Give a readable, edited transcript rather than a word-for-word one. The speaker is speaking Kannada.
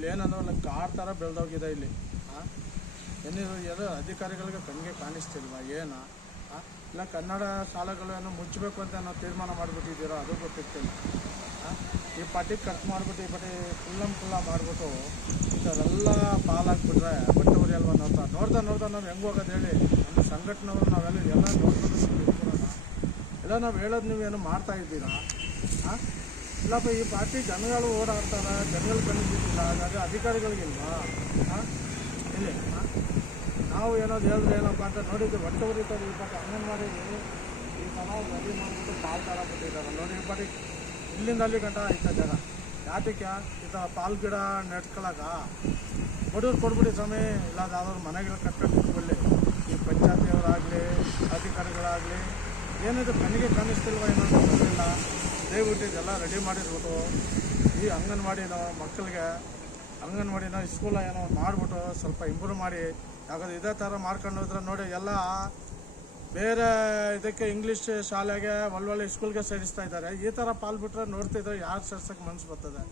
ಇಲ್ಲಿ ಏನಂದ್ರೆ ಕಾರ್ ಥರ ಬೆಳೆದೋಗಿದೆ ಇಲ್ಲಿ. ಎಲ್ಲ ಅಧಿಕಾರಿಗಳಿಗೆ ಕಣ್ಣಿಗೆ ಕಾಣಿಸ್ತಿಲ್ವಾ ಏನು? ಇಲ್ಲ ಕನ್ನಡ ಶಾಲೆಗಳು ಏನೋ ಮುಚ್ಚಬೇಕು ಅಂತ ನಾವು ತೀರ್ಮಾನ ಮಾಡಿಬಿಟ್ಟಿದ್ದೀರೋ ಅದು ಗೊತ್ತಿರ್ತಿಲ್ಲ. ಈ ಪಾಟಿಗೆ ಖರ್ಚು ಮಾಡಿಬಿಟ್ಟು ಈ ಪಾಟಿ ಫುಲ್ಲ ಮಾಡಿಬಿಟ್ಟು ಇಂಥವೆಲ್ಲ ಪಾಲಾಗ್ಬಿಟ್ರೆ ಬಟ್ಟವರಿ ಅಲ್ವಾ ನೋಡ್ತಾ ನಾವು ಹೆಂಗೆ ಹೋಗೋದು ಹೇಳಿ? ನಮ್ಮ ಸಂಘಟನೆಯವರು ನಾವೆಲ್ಲ ಎಲ್ಲ ನೋಡ್ಕೊಂಡು ಇಟ್ಕೊಳ್ಳೋಣ. ಎಲ್ಲ ನಾವು ಹೇಳೋದು ನೀವೇನು ಮಾಡ್ತಾ ಇದ್ದೀರಾ? ಇಲ್ಲಪ್ಪ ಈ ಪಾರ್ಟಿ ಜನಗಳು ಓಡಾಡ್ತಾರೆ, ಜನಗಳು ಕಣ್ಣಿದ್ದಿಲ್ಲ, ಹಾಗಾಗಿ ಅಧಿಕಾರಿಗಳಿಗಿಲ್ವಾ? ಇಲ್ಲಿ ನಾವು ಏನೋದು ಹೇಳಿದ್ರೆ ಏನಪ್ಪ ಅಂತ ನೋಡಿದ್ದು ಹೊಟ್ಟೆ ಉರಿತಾರೆ. ಈ ಪಾಟಿ ಅಂಗನವಾಡಿ ಈ ಥರ ರೆಡಿ ಮಾಡಿಬಿಟ್ಟು ಪಾಲ್ ಥರ ಬಿಟ್ಟಿದ್ದಾರೆ ನೋಡಿ. ಈ ಪಾಟಿ ಇಲ್ಲಿಂದ ಅಲ್ಲಿ ಗಂಟ ಆಯ್ತಾ ಜನ ಯಾತಕ್ಕೆ ಈ ಥರ ಪಾಲ್ ಗಿಡ ನೆಟ್ಕೊಳಕ ಬಡವ್ರು ಕೊಡ್ಬಿಡಿ ಸ್ವಾಮಿ. ಇಲ್ಲ ಯಾವ್ದಾದ್ರು ಮನೆಗಳು ಕಟ್ಕೊಂಡು ಈ ಪಂಚಾಯತಿಯವರಾಗಲಿ ಅಧಿಕಾರಿಗಳಾಗಲಿ ಏನಿದೆ ಕಣ್ಣಿಗೆ ಕಾಣಿಸ್ತಿಲ್ವ ಏನೋ ಗೊತ್ತಿಲ್ಲ. ದಯವಿಟ್ಟು ಇದೆಲ್ಲ ರೆಡಿ ಮಾಡಿರ್ಬಿಟ್ಟು ಈ ಅಂಗನವಾಡಿನ ಮಕ್ಕಳಿಗೆ ಅಂಗನವಾಡಿನ ಸ್ಕೂಲ ಏನೋ ಮಾಡಿಬಿಟ್ಟು ಸ್ವಲ್ಪ ಇಂಪ್ರೂವ್ ಮಾಡಿ. ಯಾಕಂದ್ರೆ ಇದೇ ಥರ ಮಾಡ್ಕೊಂಡು ಹೋದ್ರೆ ನೋಡಿ ಎಲ್ಲ ಬೇರೆ ಇದಕ್ಕೆ ಇಂಗ್ಲೀಷ್ ಶಾಲೆಗೆ ಒಳ್ಳೊಳ್ಳೆ ಸ್ಕೂಲ್ಗೆ ಸೇರಿಸ್ತಾ ಇದ್ದಾರೆ. ಈ ಥರ ಪಾಲ್ ಬಿಟ್ಟರೆ ನೋಡ್ತಿದ್ರೆ ಯಾರು ಸೇರ್ಸೋಕ್ಕೆ ಮನಸ್ಸು ಬರ್ತದೆ?